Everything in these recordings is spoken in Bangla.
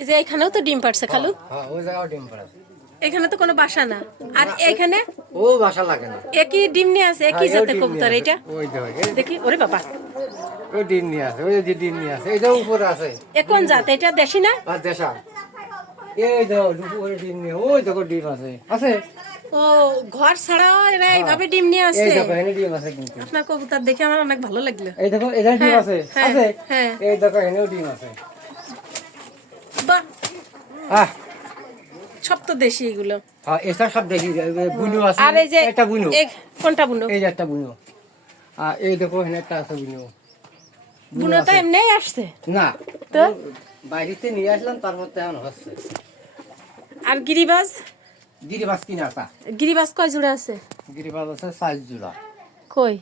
এই যে এখানেও তো ডিম পারছে খালু? হ্যাঁ ওই জায়গাও ডিম পাড়ে এখানে তো কোনো বাসা না। আর এখানে ও বাসা লাগে না। একই ডিম নিয়ে আছে একই হ্যাঁ, জাতের কবুতর এটা ওই দেখি ওরে বাবা। ওই ডিম নিয়ে আছে ওই যে ডিম নিয়ে আছে এই যে উপরে আছে। এ কোন জাত? এটা দেশি না? আর দেশা। এই উপরে ডিম নিয়ে ওই দেখো ডিম আছে। আছে? ও ঘর ছাড়াও এরা এইভাবে ডিম নিয়ে এই আসছে দেখো এখানে ডিম আছে কিন্তু। আপনার কবুতর দেখে আমার অনেক ভালো লাগল। এই দেখো এখানে ডিম হ্যাঁ, আছে। হ্যাঁ, আছে? হ্যাঁ। এই দেখো এখানেও ডিম আছে। আহ। সব তো দেশি এগুলো। হ্যাঁ এটা সব বুনু আছে আর এই যে একটা বুনু। কোনটা বুনো? এই একটা বুনু। আর এই দেখো এখানে একটা আছে বুনু। বুনো তো এমনিই আসছে? না তো? বাইরেতে নিয়ে আসলাম তারপর তো এখন হচ্ছে। আর গিরিবাজ? কিনা তা? গিরিবাজ কয় জোড়া আছে? গিরিবাস আছে সাইজ জোড়া। কই?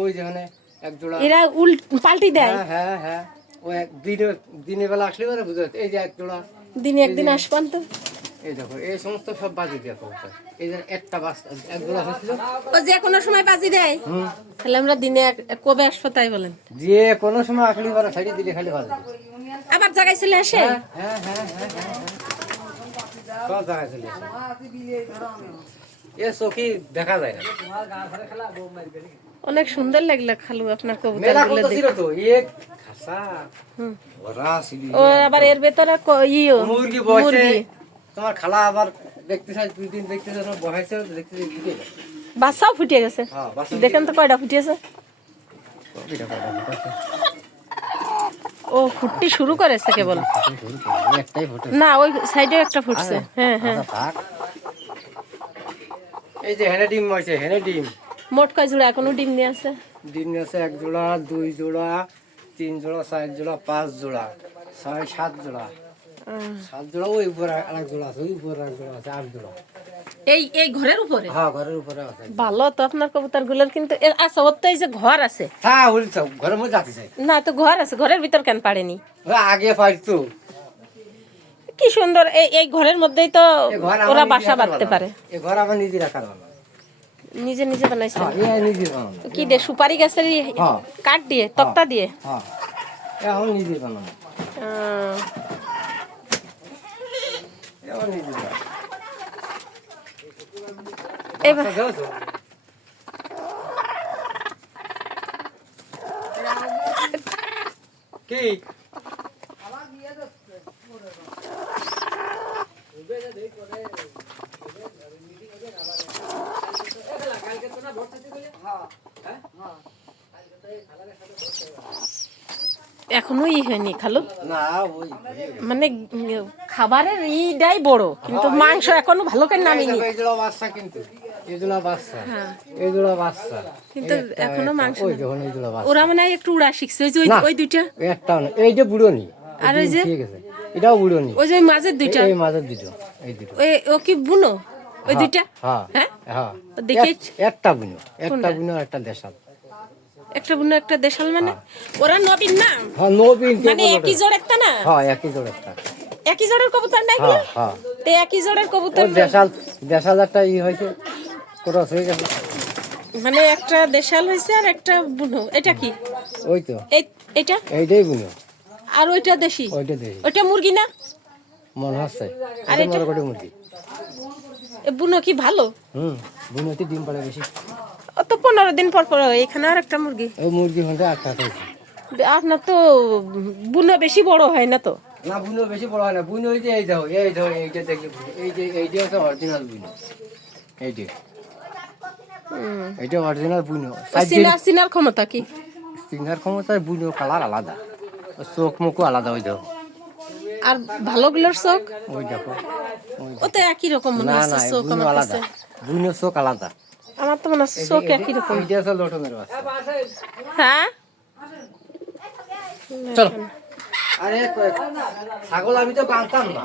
ওই যেখানে এক জোড়া। এরা উল্ট পাল্টি দেয়? হ্যাঁ হ্যাঁ হ্যাঁ। ওই দিনে দিনের বেলা আসলে বুঝতে এই যে এক জোড়া। দিনে একদিন আসবান তো। এই দেখো এই সমস্ত সব বাজি দিয়ে কবুতর এই যে একটা বাস এক জোড়া হচ্ছিল ও যে কোনো সময় বাজি দেয়? তাহলে আমরা দিনে এক- কবে আসব তাই বলেন। যে কোনো সময় আকলি বড় ছাড়ি দিলে খালি বাজি আবার জায়গায় চলে আসে? হ্যাঁ হ্যাঁ হ্যাঁ হ্যাঁ হ্যাঁ। সব জায়গায় চলে আসে। এ চোখি দেখা যায় না। অনেক সুন্দর লাগল খালু আপনার কবুতর মেলা গুলো কত ছিল দেখে। তো এক খাসা ওরা ছিল ও আবার এর ভেতরে ইও মুরগি বসে তোমার খালা আবার দেখতে চাই দুই দিন দেখতে চাই বসাইছে দেখতে চাই বাচ্চাও ফুটিয়ে গেছে? হ্যাঁ দেখেন তো কয়টা ফুটিয়েছে? ও ফুটটি শুরু করেছে কেবল? না ওই সাইডে একটা ফুটছে। হ্যাঁ হ্যাঁ। থাক। এই যে হেনে ডিম মারছে হেনে ডিম। মোট কয় জোড়া? এখনও ডিম দিয়ে আছে? ডিম আছে এক জোড়া দুই জোড়া তিন জোড়া চার জোড়া পাঁচ জোড়া ছয় সাত জোড়া। সাত জোড়া ওই উপরে আরেক জোড়া আছে ওই উপরে এক জোড়া আছে আট জোড়া। এই এই ঘরের উপরে? হ্যাঁ ঘরের উপরে আছে। ভালো তো আপনার কবুতরগুলোর কিন্তু আচ্ছা ওর তো এই যে ঘর আছে। হ্যাঁ ঘরের মধ্যে চাই না তো ঘর আছে ঘরের ভিতর কেন পারেনি ওরা আগে পারতো কি সুন্দর। এই এই ঘরের মধ্যেই তো ওরা বাসা বাঁধতে পারে। এ ঘর আমার নিজে রাখার বানানো। নিজে নিজে বানাইছে হ্যাঁ কি দিয়ে সুপারি গাছের হ্যাঁ। কাঠ দিয়ে তক্তা দিয়ে? হ্যাঁ। এ আমার নিজে বানানো। এবার আচ্ছা, কি? এখনও ই হয়নি খালু? মানে উম, খাবারের ইটাই বড় কিন্তু মাংস এখনও ভালো করে নামিনি। কিন্তু। হ্যাঁ। এখনও মাংস ওরা মানে একটু উড়া শিখছে। ওই যে ওই- দুইটা? একটা না। এই যে বুড়ো নি আর ওই যে? এটাও বুড়ো নি ওই যে মাঝের দুইটা। এই মাঝের দুটো এই দুটো। ওই ও কি বুনো? ওই দুইটা? হ্যাঁ হ্যাঁ? হ্যাঁ। দেখি একটা বুনো একটা বুনো একটা দেশাল। একটা বুনো একটা দেশাল মানে? ওরা নবীন না? হ্যাঁ নবীন মানে একই? জোড় একটা না? হ্যাঁ একই জোড় একটা। একই জোড়ের কবুতর না এগুলো হ্যাঁ হ্যাঁ। তো একই জোড়ের কবুতর দেশাল দেশাল একটা ই হয়েছে ক্রস হয়ে গেছে। মানে একটা দেশাল হয়েছে আর একটা বুনো। এটা কি? ওই তো। এটা এইটাই বুনো। আর ওইটা দেশি? ওইটা দেখি ওইটা মুরগি না? মনে হচ্ছে। আর এটা? মুরগি। এ বুনো কি ভালো? হুম বুনোতে ডিম পাড়ে বেশি? ও তো পনেরো দিন পর পর হয়। এখানে আর একটা মুরগি ওই মুরগি হতে আটটা খাইছে আপনার তো বুনো বেশি বড় হয় না তো? না বুনো বেশি বড় হয় না। বুনো ওই যে এই দাও এই দাও এইটা দেখি। এই যে এইটা হচ্ছে অরিজিনাল বুনো। এইটা হুম। এইটা অরিজিনাল বুনো। সিনার সিনার ক্ষমতা কি? সিঙ্গার ক্ষমতার বুনো কালার আলাদা। চোখ মুখও আলাদা ওই দাও আর ভালোগুলোর চোখ? ওই দেখো। ও তো একই রকম মনে হচ্ছে চোখ আমার আলাদা। কাছে। দুইনো চোখ আলাদা। আমার তো মনে হচ্ছে চোখ একই রকম। এটা হচ্ছে লটনের বাচ্চা হ্যাঁ? চলো। আরে ছাগল আমি তো বাঁধতাম না।